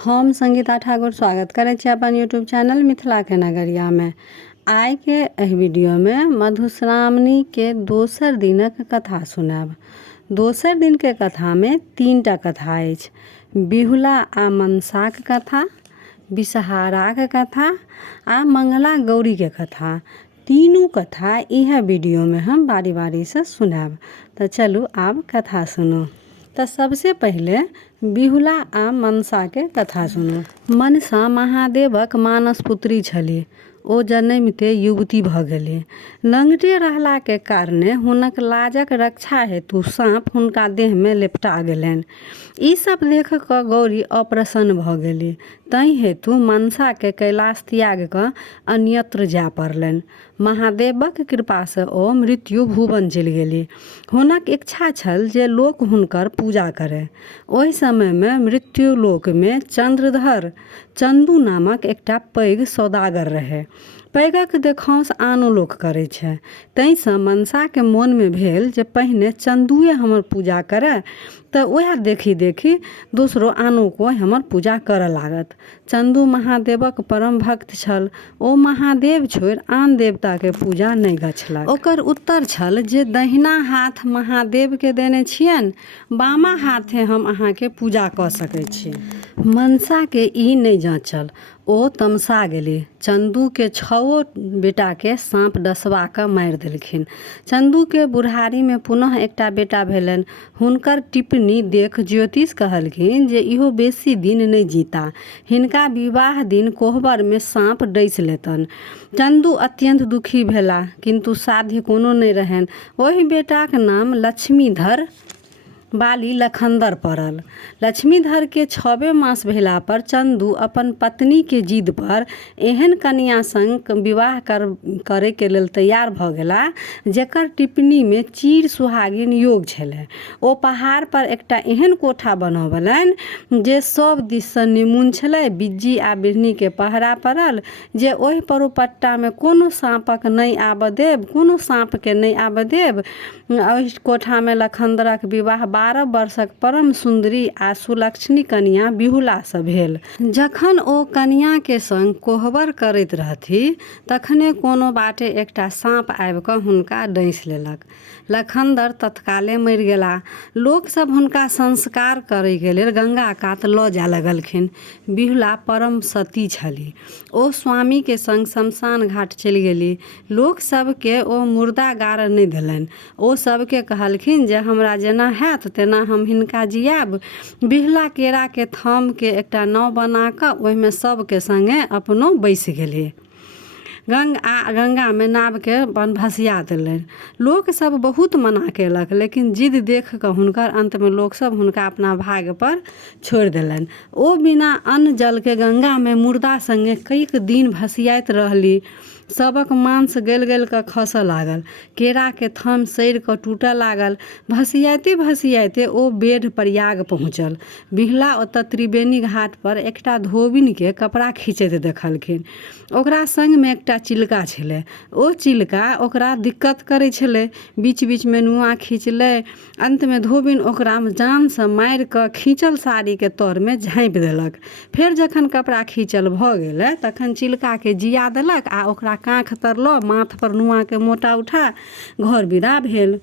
हम संगीता ठाकुर स्वागत करै छी अपन यूट्यूब चैनल मिथिला के नगरिया में। आइ के एहि वीडियो में मधुश्रावणी के दोसर दिनक कथा सुनाब। दोसर दिन के कथा में 3टा कथा अछि। बिहुला आ मनसाक कथा, विषहाराक कथा आ मंगला गौरी के कथा। तीनू कथा यह वीडियो में हम बारी बारी से सुनाब। तो चलू आब कथा सुनू। तो सबसे पहले बिहुला आ मनसा के कथा सुनू। मनसा महादेवक मानस पुत्री छली। ओ जन्मिते युवती भ गेली। लंगटे रहला के कारणे हुनक लाजक रक्षा हेतु साँप हुनका देह में लेपटा गेलनि। ई सब देख क गौरी अप्रसन्न भ गेली। तै हेतु मनसा के कैलाश त्याग क अन्यत्र जा पड़लनि। महादेवक कृपा से ओ मृत्यु भुवन चलि गेली। हुनक इच्छा छल जे लोक हुनकर पूजा करे। ओहि समय में मृत्यु लोक में चंद्रधर चंदू नामक एकटा पैघ सौदागर रहे। पैघक देखांस आनो लोक करे छै। तैसँ मनसा के मोन में भेल जे पहिने चंदुए हमर पूजा करे तो वह देखी देखी दूसरो आनो कोई हमर पूजा करऽ लागत। चंदू महादेवक परम भक्त छल। ओ महादेव छोड़ आन देवता के पूजा नहीं गछलक। ओकर उत्तर छल जे दहिना हाथ महादेव के देने छियनि, बामा हाथे हम अहाँ के पूजा क सकै छी। मनसा के ई नहीं जांचल। ओ तमसा गेली। चंदू के 6 बेटा के सांप डसवा क मारि देलखिन। चंदू के बुढ़ारी में पुनः एकटा बेटा भेलनि। हुनकर टिप्पणी देख ज्योतिष कहलखिन जे इहो बेसी दिन नहीं जीता। हिनका विवाह दिन कोहबर में सांप डसि लेतनि। चंदू अत्यंत दुखी भेला, किंतु साध्य कोनो नहीं रहनि। ओहि बेटाक नाम लक्ष्मीधर बाली लखनदर पड़ल। लक्ष्मीधर के 6वें मास भेला पर चंदू अपन पत्नी के जिद पर एहन कन्या संग विवाह करे के लेल तैयार भ गेला जेकर टिप्पणी में चीर सुहागिन योग छले। ओ पहाड़ पर एकटा एहन कोठा बनौलनि जे सब दिस से निमुन छले। बिज्जी आ बिढ़नी के पहरा पड़ल जे ओहि परोपट्टा में कोनो सांपक नहीं आबऽ देब, कोनो सांप के नहीं आबऽ देब। ओहि कोठा में लखनदरक विवाह 12 वर्षक परम सुंदरी आ सुलक्षणी कन्या बिहुला से भेल। जखन ओ कन्या के संग कोहबर करैत रहथि तखने कोनो बाटे एकटा सांप आबि क हुनका डसि लेलक। लखनदर तत्काले मरि गेला। लोक सब हुनका संस्कार करे के लेल गंगा कात ल जा लगलखिन। बिहुला परम सती छली। ओ स्वामी के संग शमशान घाट चलि गेली। लोक सब के ओ मुर्दा गाड़ नहीं देलनि। ओ सबके कहलखिन जे हमरा जेना हैत तेना हम हिनका जियाब। बिहुला केरा के थाम के एकटा नाव बना क ओहि में सबके संगे अपनो बैसि गेली। गंगा में नाव के अपन भसिया देलनि। लोक सब बहुत मना केलक, लेकिन जिद देख क हुनकर अंत में लोक सब हुनका अपना भाग पर छोड़ देलनि। ओ बिना अन्न जल के गंगा में मुर्दा संगे कईक दिन भसियाइत रहली। सबक मांस गल गल क खसऽ लागल। केरा के थम सड़ क टूटऽ लागल। भसियाते भसियाते ओ बेढ़ प्रयाग पहुँचल। बिहुला ओतऽ त्रिवेणी घाट पर एकटा धोबिन के कपड़ा खींचैत देखलखिन। ओकरा संग में एकटा चिलका छलै। ओ चिलका ओकरा दिक्कत करै छलै। बीच बीच में नुआ खींचलै। अंत में धोबिन ओकरा जान से मारि क खींचल साड़ी के तर में झाँपि देलक। फेर जखन कपड़ा खींचल भ गेलै तखन चिलका के जिया देलक आ ओकरा कांख तरलऽ माथ पर नुआ के मोटा उठा घर विदा भेल।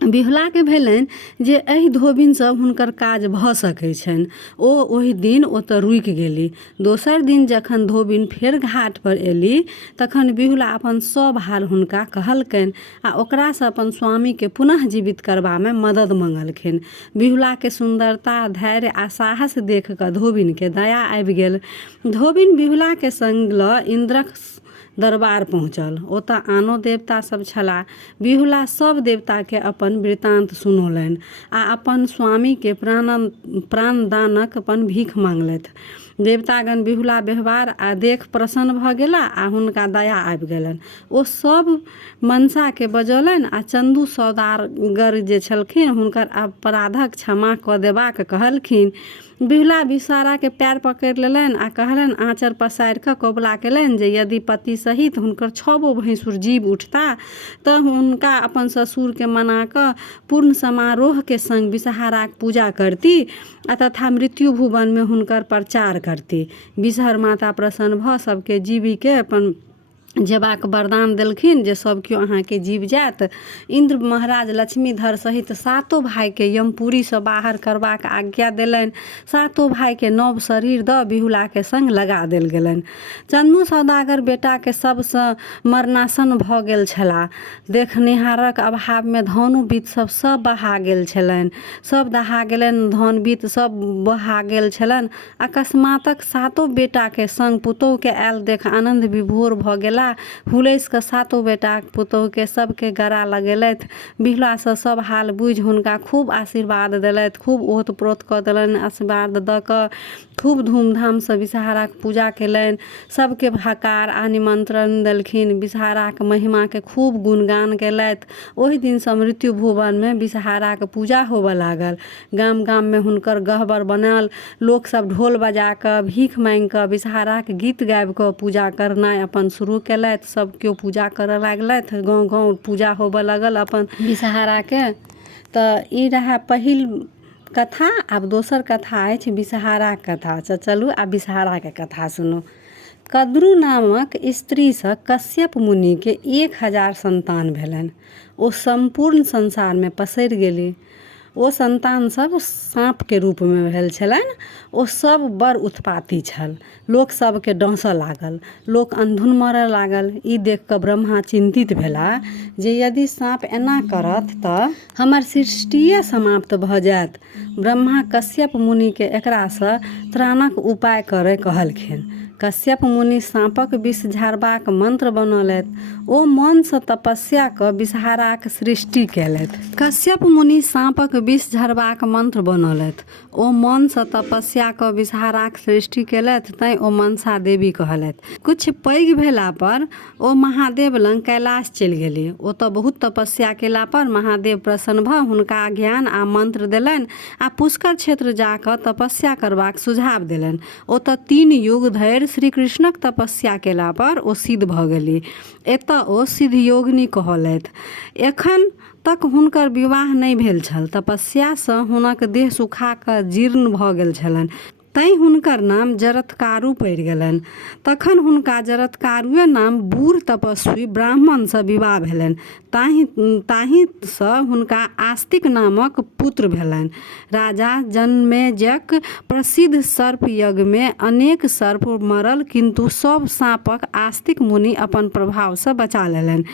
बिहुला के भेलनि जे एहि धोबिन सँ हुनकर काज भ सकै छनि। ओ ओहि दिन ओतऽ रुकि गेली। दोसर दिन जखन धोबिन फेर घाट पर एली तखन बिहुला अपन सब हाल हुनका कहलकनि आ ओकरा सँ अपन स्वामी के पुनः जीवित करबा में मदद मंगलखिन। बिहुला के सुंदरता, धैर्य आ साहस देख क धोबिन के दया आबि गेल। धोबिन बिहुला के संग ल इंद्रक दरबार पहुँचल। ओतऽ आनो देवता सब छला। बिहुला सब देवता के अपन वृतांत सुनौलनि आ अपन स्वामी के प्राणदानक अपन भीख मांगलथि। देवतागण बिहुला व्यवहार आ देख प्रसन्न भ गेला आ हुनका दया आबि गेलनि। ओ सब मनसा के बजौलनि आ चंदू सौदागर जे छलखिन हुनकर अपराधक क्षमा क देबाक कहलखिन। बिहुला विषहारा के पैर पकड़ि लेलनि आ कहलनि आँचर पसारि कऽ कबुला केलनि जे यदि पति सहित हुनकर 6 भैंसुर जीव उठता तऽ हुनका अपन ससुरके मना कऽ पूर्ण समारोहके संग विषहाराक पूजा करती आ तथा मृत्यु भुवनमे हुनकर प्रचार करती। विषहर माता प्रसन्न भऽ सबके जीवीके अपन जेबाक वरदान देलखिन जे सब केओ अहाँके जीव जायत। इंद्र महाराज लक्ष्मीधर सहित 7 भाइके यमपुरीसँ बाहर करबाक आज्ञा देलनि। 7 भाइके नव शरीर दऽ बिहुलाके संग लगा देल गेलनि। चन्नू सौदागर बेटाके सबसँ मरणासन भऽ गेल छलाह। देखनिहारक अभावमे धनु बीत सब बहा गेल छलनि। सब दहा गेलनि, धन बीत सब बहा गेल छलनि। अकस्मातक 7 बेटाके संग पुतोहके आयल देख आनन्द विभोर भऽ गेला। हुलैस कऽ 7 बेटा पुतोहके सबके गरा लगेलथि। बिहुलासँ सब हाल बुझि हुनका खूब आशीर्वाद देलथि, खूब ओत प्रोत कऽ देलनि। आशीर्वाद दऽ कऽ खूब धूमधामसँ विषहाराक पूजा केलनि। सबके हकार आ निमंत्रण देलखिन। विषहाराक महिमाके खूब गुणगान केलथि। ओहि दिनसँ मृत्यु भुवनमे विषहाराक पूजा होबऽ लागल। गाम गाममे हुनकर गहबर बनल। लोक सब ढोल बजा कऽ भीख मांगि कऽ विषहाराक गीत गाबि कऽ पूजा करनाइ अपन शुरू केलथि। सब केओ पूजा करऽ लागलथि। गाँव गाँव पूजा होबऽ लगल अपन विषहाराके। तऽ ई रहै पहिल कथा। आब दोसर कथा अछि विषहाराक कथा। चलू आब विषहाराके कथा सुनू। कद्रू नामक स्त्रीसँ कश्यप मुनिके 1000 संतान भेलनि। ओ संपूर्ण संसारमे पसरि गेली। ओ संतान सब साँपके रूपमे भेल छलनि। ओ सब बड़ उत्पाती छल। लोक सबके डाँसऽ लागल। लोक अन्धुन मरऽ लागल। ई देख कऽ ब्रह्मा चिंतित भेला जे यदि साँप एना करत तऽ हमर सृष्टिए समाप्त भऽ जायत। ब्रह्मा कश्यप मुनिके एकरासँ त्राणक उपाय करय कहलखिन। कश्यप मुनि साँपक विष झाड़बाक मंत्र बनौलथि। ओ मनसँ तपस्या कऽ विषहाराक सृष्टि केलथि। कश्यप मुनि साँपक विष झड़बाक मंत्र बनौलथि। ओ मनसँ तपस्या कऽ विषहाराक सृष्टि केलथि। तैं ओ मनसा देवी कहलथि। कुछ पैघ भेला पर ओ महादेव लग कैलाश चलि गेली। ओतऽ बहुत तपस्या केला पर महादेव प्रसन्न भऽ हुनका ज्ञान आ मंत्र देलनि आ पुष्कर क्षेत्र जाकऽ तपस्या करबाक सुझाव देलनि। ओतऽ 3 युग धरि श्री कृष्णक तपस्या केला पर ओ सिद्ध भऽ गेली। एतऽ ओ सिद्ध योगिनी कहलथि। एखन तक हुनकर विवाह नहि भेल छल। तपस्यासँ हुनक देह सुखा कऽ जीर्ण भऽ गेल छलनि। तैं हुनकर नाम जरत्कारु पड़ि गेलनि। तखन हुनका जरत्कारुए नाम बूढ़ तपस्वी ब्राह्मणसँ विवाह भेलनि। ताहिसँ हुनका आस्तिक नामक पुत्र भेलनि। राजा जनमेजयक प्रसिद्ध सर्प यज्ञमे अनेक सर्प मरल, किंतु सब साँपक आस्तिक मुनि अपन प्रभावसँ बचा लेलनि।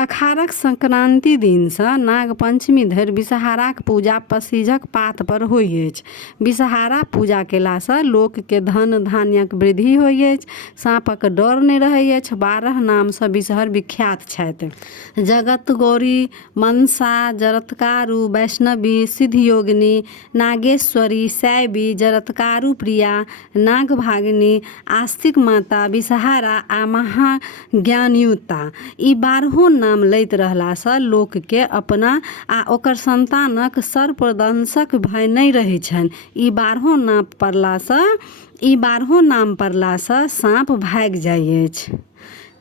अखाड़क संक्रांति दिनसँ नाग पंचमी धरि विषहाराक पूजा पसीजक पात पर होइ अछि। विषहारा पूजा केलासँ लोकके धन धान्यक वृद्धि होइ अछि। साँपक डर नहि रहै अछि। 12 नामसँ विषहर विख्यात छथि। जगत गौरी, मनसा, जरत्कारु, वैष्णवी, सिद्धयोगिनी, नागेश्वरी, शैवी, जरत्कारु प्रिया, नागभागिनी, आस्तिक माता, विषहारा आ महाज्ञानयुता। ई 12 नाम लैत रहलासँ लोकके अपना आ ओकर संतानक सर्पदंशक भय नहि रहै छनि। ई 12 नाम पड़लासँ साँप भागि जाइ अछि।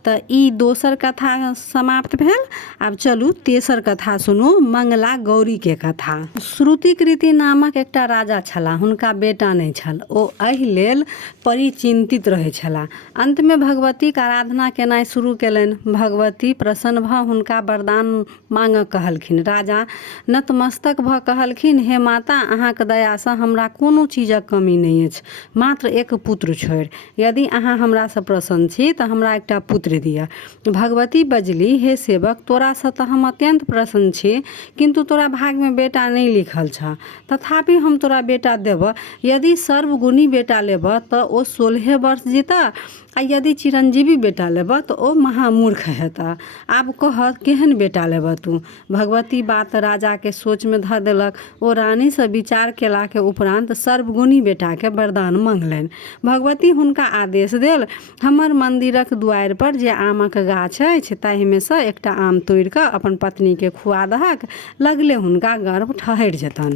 तऽ ई दोसर कथा समाप्त भेल। आब चलू तेसर कथा सुनू, मंगला गौरीके कथा। श्रुतिकृति नामक एकटा राजा छलाह। हुनका बेटा नहि छल। ओ एहि लेल परिचिंतित रहै छलाह। अंतमे भगवतीक आराधना केनाइ शुरू केलनि। भगवती प्रसन्न भऽ हुनका वरदान मांगऽ कहलखिन। राजा नतमस्तक भऽ कहलखिन, हे माता, अहाँक दयासँ हमरा कोनो चीजक कमी नहि अछि, मात्र एक पुत्र छोड़ि। यदि अहाँ हमरासँ प्रसन्न छी तऽ हमरा एकटा पुत्र दिअ। भगवती बजली, हे सेवक, तोरासँ तऽ हम अत्यंत प्रसन्न छी, किंतु तोरा भाग्यमे बेटा नहि लिखल छ। तथापि हम तोरा बेटा देबऽ। यदि सर्वगुणी बेटा लेबऽ तऽ ओ 16 वर्ष जीतऽ, आ यदि चिरंजीवी बेटा लेबऽ तऽ ओ महामूर्ख हेतऽ। आब कह, केहन बेटा लेबऽ तू? भगवती बात राजाके सोचमे धऽ देलक। ओ रानीसँ विचार केलाके उपरांत सर्वगुणी बेटाके वरदान मंगलनि। भगवती हुनका आदेश देल, हमर मंदिरक दुआरि पर जे आमक गाछ अछि ताहिमे सँ एकटा आम तोड़ि कऽ अपन पत्नीके खुआ दहक, लगले हुनका गर्भ ठहरि जेतनि।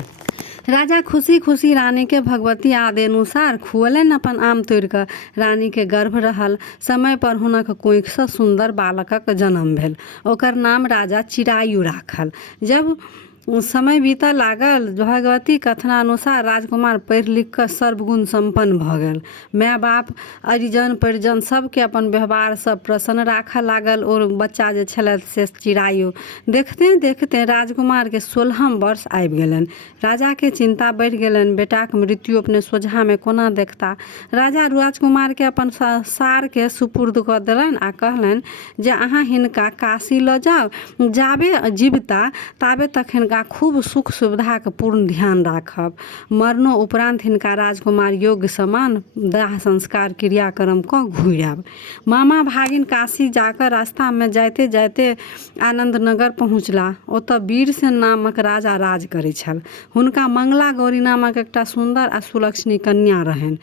राजा खुशी खुशी रानी के भगवती आदेनुसार खुअलनि अपन आम तोड़ि कऽ। रानी के गर्भ रहल। समय पर हुनक कोखिसँ सुन्दर बालकक जन्म भेल। ओकर नाम राजा चिरायु राखल। जब समय बीतऽ लागल, भगवती कथनानुसार राजकुमार पढ़ि लिख कऽ सर्वगुण संपन्न भऽ गेल। माय बाप, अरिजन परिजन सबके अपन व्यवहारसँ प्रसन्न राखऽ लागल। और बच्चा जे छलथि से चिरायु। देखते देखते राजकुमार के 16 वर्ष आबि गेलनि। राजा के चिंता बढ़ि गेलनि, बेटाक मृत्यु अपने सोझामे कोना देखता। राजा राजकुमार के अपन सार के सुपुर्द कऽ देलनि आ कहलनि जे अहाँ हिनका काशी लऽ जाउ। जाबे जीवता ताबे तक हिनका खूब सुख सुविधाके पूर्ण ध्यान राखब। मरनो उपरांत हिनका राजकुमार योग्य समान दाह संस्कार क्रियाक्रम कऽ घुरि आयब। मामा भागिन काशी जाकर रास्ता में जाते जाते आनंद नगर पहुँचला। ओतऽ वीरसेन नामक राजा राज करै छल। हुनका मंगला गौरी नामक एकटा सुंदर आ सुलक्षणी कन्या रहनि।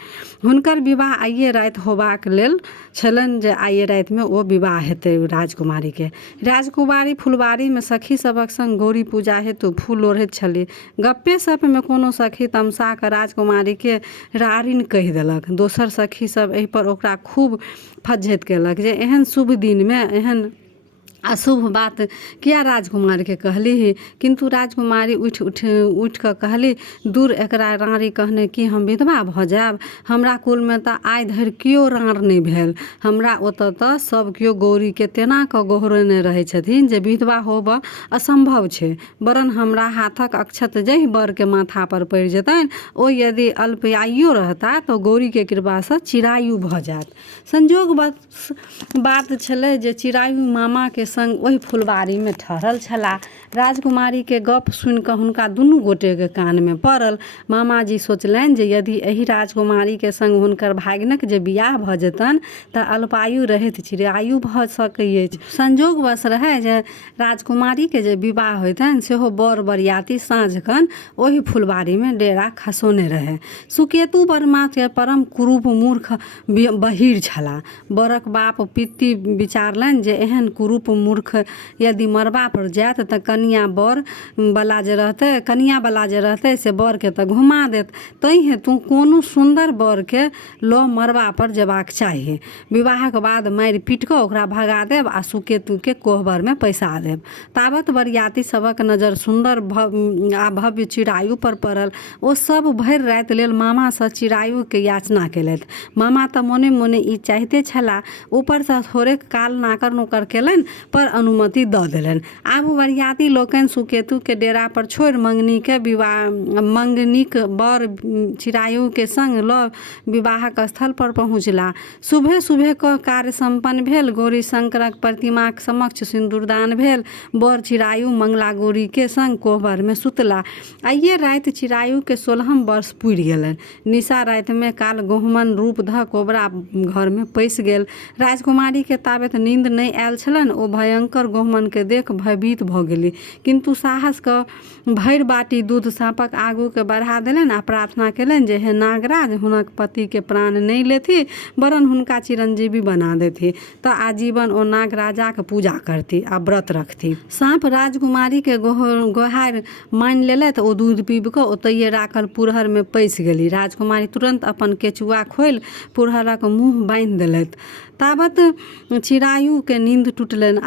हुनकर विवाह आइए राति होबाक लेल छलनि, जे आइए राति में ओ विवाह हेतै राजकुमारी के। राजकुमारी फुलबाड़ी में सखी सबक संग गौरी पूजा हेतु फूल लोढ़ैत छली। गप्पे सप में कोनो सखी तमसा कऽ राजकुमारी के रारिन कहि देलक। दोसर सखी सब एहि पर ओकरा खूब फज्झति केलक जे एहन शुभ दिन में एहन अशुभ बात किया राजकुमार के कहली। किंतु राजकुमारी उठ कऽ कहली, दूर एकरा रारी कहने कि हम विधवा भऽ जायब। हमरा कुल में तऽ आइ धरि कियो रार नहि भेल। हमरा ओतऽ तऽ सब कियो गौरी के तेना कऽ गोहरने रहै छथिन जे विधवा होबऽ असंभव छै। वरन हमरा हाथक अक्षत जहि बर के माथा पर पड़ि जेतनि, ओ यदि अल्पायु रहता तऽ गौरी के कृपा सँ चिरायु भऽ जायत। संजोग बात छलै जे चिरायु मामा के संग ओहि फुलबाड़ी में ठहरल छलाह। राजकुमारी के गप सुनि कऽ हुनका दुनू गोटे के कान में पड़ल। मामाजी सोचलनि जे यदि एहि राजकुमारी के संग हुनकर भागिनक जे बियाह भऽ जेतनि तऽ अल्पायु रहैत चिरायु भऽ सकैत अछि। संजोगवश रहै जे राजकुमारी के जे विवाह होइतनि सेहो बर बरियाती साँझखन ओहि फुलबाड़ी में डेरा खसौने रहै। सुकेतु वर्मा के परम कुरूप मूर्ख बहिर छलाह। बरक बाप पित्ती विचारलनि जे एहन कुरूप मूर्ख यदि मरबा पर जायत तऽ कनिया वाला जे रहतै से बर के तऽ घुमा देत। तैं हेतु कोनो सुंदर बर के लऽ मरबा पर जेबाक चाही। विवाहक बाद मारि पीट कऽ ओकरा भगा देब आ सुकेतु के कोहबर में पैसा देब। ताबत बरियाती सबक नजर सुंदर आ भव्य चिरायु पर पड़ल। ओ सब भरि राति लेल मामा सँ चिरायु के याचना केलथि। मामा तऽ मोने मोने ई चाहते छला, ऊपर सँ थोड़े काल नाकर नुकर केलनि पर अनुमति दऽ देलनि। आब बरियाती लोकनि सुकेतु के डेरा पर छोड़ि मंगनीक बर चिरायु के संग लऽ विवाहक स्थल पर पहुँचला। सुबह सुबह क कार्य संपन्न भेल। गौरी शंकरक प्रतिमाक समक्ष सिंदूरदान भेल। बर चिरायु मंगला गौरी के संग कोहबर में सुतला। आइए राति चिरायु के 16 वर्ष पुरि गेलनि। निशा राति में काल गहुमन रूप धऽ कोबरा घर में पैसि गेल। राजकुमारी के ताबत नींद नहि आयल छलनि। ओ भयंकर गहुमन के देख भयभीत भऽ गेली, किंतु साहस क भरि बाटी दूध साँपक आगू के बढ़ा देलनि आ प्रार्थना केलनि जे हे नागराज, हुनक पति के प्राण नहि लेथि वरन हुनका चिरंजीवी बना देथि तऽ आजीवन ओ नाग राजा के पूजा करती आ व्रत रखती। साँप राजकुमारी के गोहारि मानि लेलथि। ओ दूध पीब कऽ ओतहिए राखल पुरहर में पैसि गेली। राजकुमारी तुरंत अपन केचुआ खोलि पुरहरक मुँह बान्हि देलथि। ताबत चिरायु के नींद टूटलनि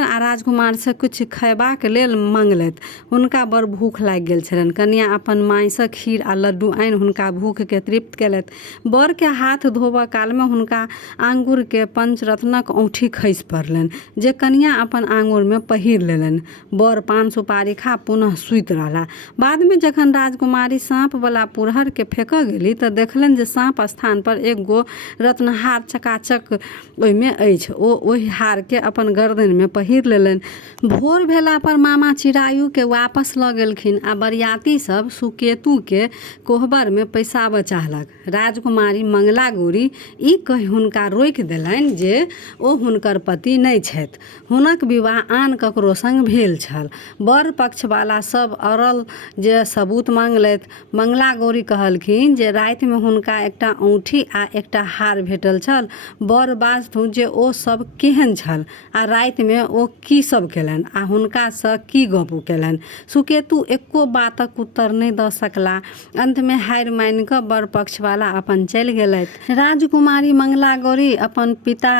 आ राजकुमार से कुछ खयबाक लेल मंगलथि। हुनका बड़ भूख लागि गेल छलनि। कन्या अपन मायसँ खीर आ लड्डू आनि हुनका भूख के तृप्त केलथि। बर के हाथ धोबऽ काल में हुनका आंगुर के पंचरत्नक औँठी खसि पड़लनि, जे कन्या अपन आंगुर में पहिर लेलनि। बर पान सुपारी खा पुनः सुति रहला। बाद में जखन राजकुमारी साँप वाला पुरहर के फेकऽ गेली तऽ देखलनि जे साँप स्थान पर एक गो रत्नहार चकाचक ओहि में अछि। ओ ओहि हार के अपन गर्दन में पहिर लेलनि। भोर भेला पर मामा चिरायु के वापस लऽ गेलखिन आ बरियाती सब सुकेतु के कोहबर में पैसाबऽ चाहलक। राजकुमारी मंगला गौरी ई कहि हुनका रोकि देलनि जे ओ हुनकर पति नहि छथि। हुनक विवाह आन ककरो संग भेल छल। बर पक्ष वाला सब अरल जे सबूत मांगलथि। मंगला गौरी कहलखिन जे राति में हुनका एकटा औँठी आ एकटा हार भेटल छल। बर बाजथुन जे ओ सब केहन छल। छल आ राति में ओ की सब केलनि आ हुनका से की गप केलनि। सुकेतु एको बातक उत्तर नहीं द सकला। अंत में हार मान कऽ बड़ पक्ष वाला अपन चलि गेलथि। राजकुमारी मंगला गौरी अपन पिता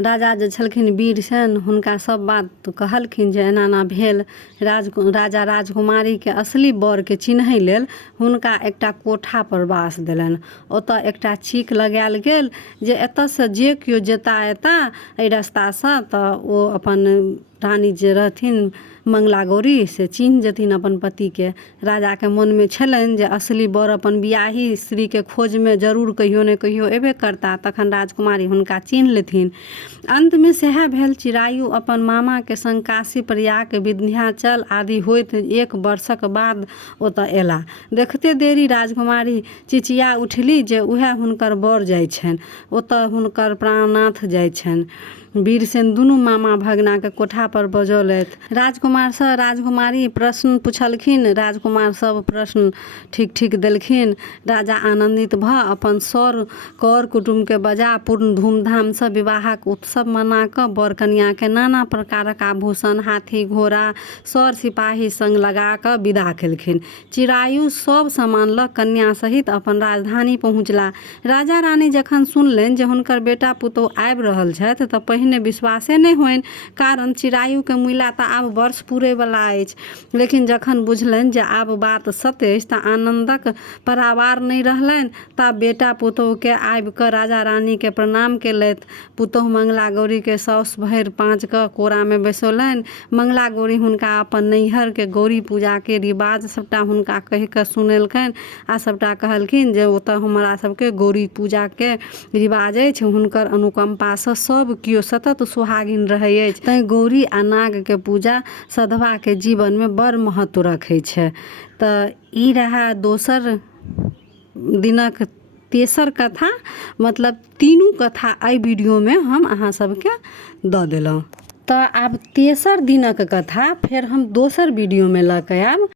राजा जे छलखिन वीरसेन हुनका सब बात कहलखिन जे एना एना भेल। राजा राजकुमारी के असली बर के चिन्है लेल हुनका एकटा कोठा पर वास देलनि। ओतऽ एकटा चीक लगायल गेल जे एतऽ से जे केओ जेता एता एहि रास्ता से तऽ ओ अपन रानी जे रहथिन मंगला गौरी से चिन्ह जेथिन अपन पति के। राजा के मन में छलनि जे असली बर अपन बियाही स्त्री के खोज में जरूर कहियो ने कहियो एबे करता, तखन राजकुमारी हुनका चिन्ह लेथिन। अंत में सएह भेल। चिरायु अपन मामा के संग काशी प्रयाग विंध्याचल आदि होइत 1 वर्षक बाद ओतऽ एला। देखते देरी राजकुमारी चिचिया उठली जे उएह हुनकर बर जाइ छनि, ओतऽ हुनकर प्राणनाथ जाइ छनि। वीरसेन दुनू मामा भगना के कोठा पर बजौलथि। राजकुमार से राजकुमारी प्रश्न पूछलखिन। राजकुमार सब प्रश्न ठीक ठीक देलखिन। राजा आनंदित भ अपन सर कर कुटुम्ब के बजा पूर्ण धूमधाम से विवाहक उत्सव मना कऽ बर कन्या के नाना प्रकारक आभूषण हाथी घोड़ा सर सिपाही संग लगा कऽ विदा केलखिन। चिरायु सब सामान लऽ कन्या सहित अपन राजधानी पहुँचला। राजा रानी जखन सुनलनि जे हुनकर बेटा पुतोह आबि रहल छथि तऽ पहिने विश्वासे नहि होनि, कारण चिरायु के मुइला तऽ आब वर्ष पूरे वाला अछि। लेकिन जखन बुझलनि जे आब बात सत्य अछि तऽ आनंदक परावार नहीं रहलनि। ता बेटा पुतोह के आबि कऽ राजा रानी के प्रणाम केलथि। पुतोह मंगला गौरी के साउस भरि 5 कऽ कोरा में बैसौलनि। मंगला गौरी हुनका अपन नैहर के गौरी पूजा के रिवाज सबटा हुनका कहि कऽ सुनेलखिन आ सबटा कहलखिन जे ओतऽ हमरा सबके गौरी पूजा के रिवाज अछि। हुनकर अनुकंपा से सब कियो सतत सुहागिन रहै अछि, तैं गौरी आ नाग के पूजा सधवा के जीवन में बड़ महत्व रखै छै। तऽ ई रहा दोसर दिनक तेसर कथा, मतलब तीनू कथा एहि वीडियो में हम अहाँ सबके दऽ देलहुँ। तऽ आब तेसर दिनक कथा फेर हम दोसर वीडियो में लऽ कऽ आयब।